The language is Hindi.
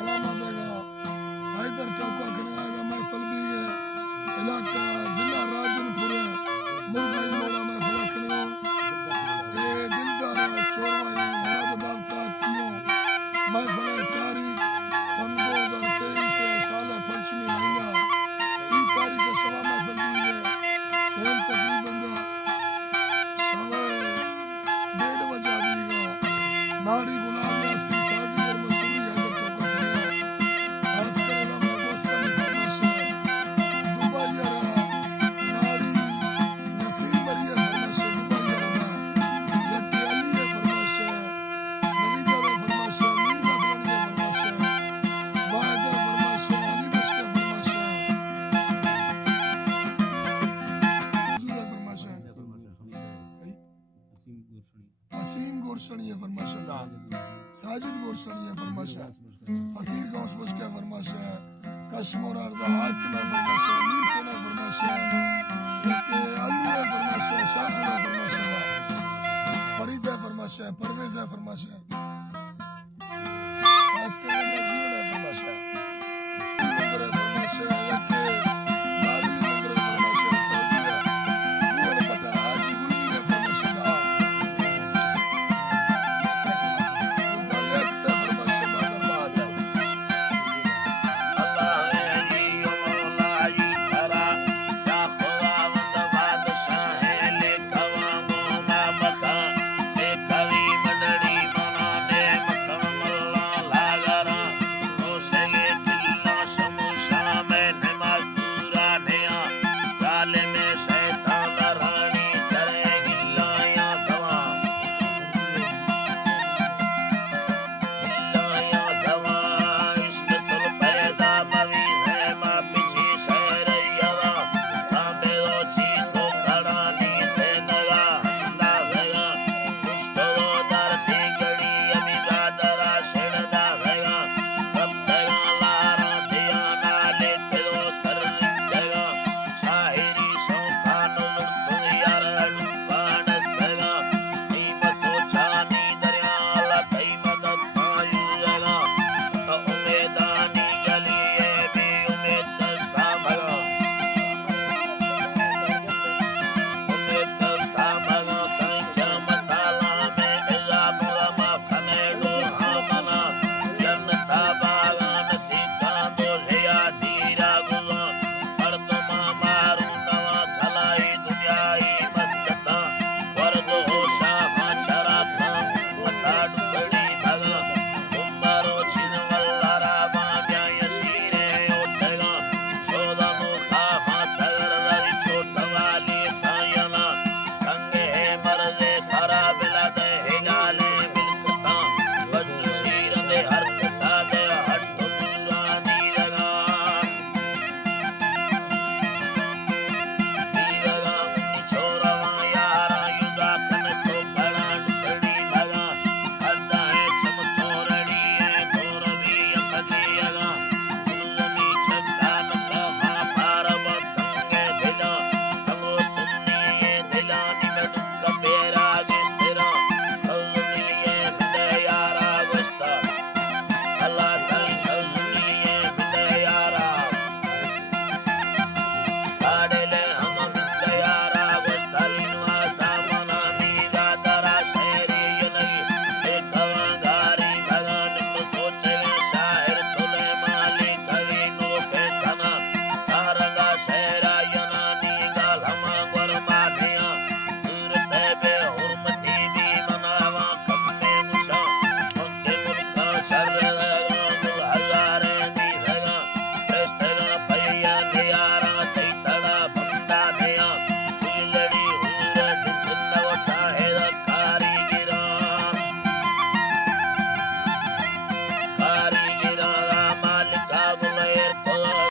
सलामा देगा हैदर टोका करेगा महफल भी है इलाका जिला राजनपुर मुर्गा मोड़ा महफल करो ए दिलदार चोरवाई मुराद दावतात कियो महफल तारीख सन 2023 साल पंचमी महीना 3 तारीख सवा महफल भी है तकरीबन 1:30 बजे आएगा नाड़ी गुलाब यासीन साजिगर मसूरी हैदर टोका करेगा खास करेगा मैं दोस्तों की फरमाइश है दुबई यारा नाड़ी नसीम बरिया फरमाइश है दुबई यारा यक्की अली है फरमाइश है नवीदा है फरमाइश है मीर बागवानी है फरमाइश है वाहिदा फरमाइश है अली मस्का फरमाइश है जुरा फरमाइश है हसीम गोरशनी है फरमाइश है साजिद गोरशनी है फरमाइश है फकीर गौस मुश्किल फरमाइश है कश्मीर अर्दा हाकिम है फरमाइश है मीर सेन है फरमाइश है एक अल्लू है फरमाइश है शाहपुर है फरमाइश है फरीद है फरमाइश है परवेज है फरमाइश है